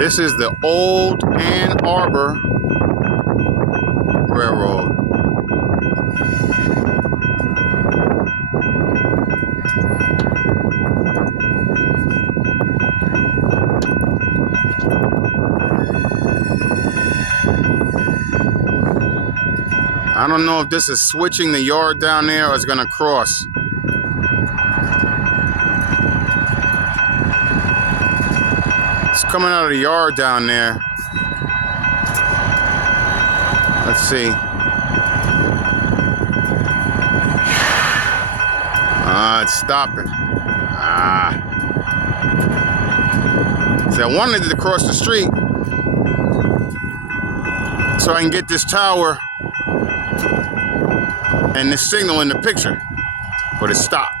This is the old Ann Arbor Railroad. I don't know if this is switching the yard down there or it's gonna cross. It's coming out of the yard down there. Let's see. It's stopping. See, I wanted it to cross the street so I can get this tower and this signal in the picture, but it stopped.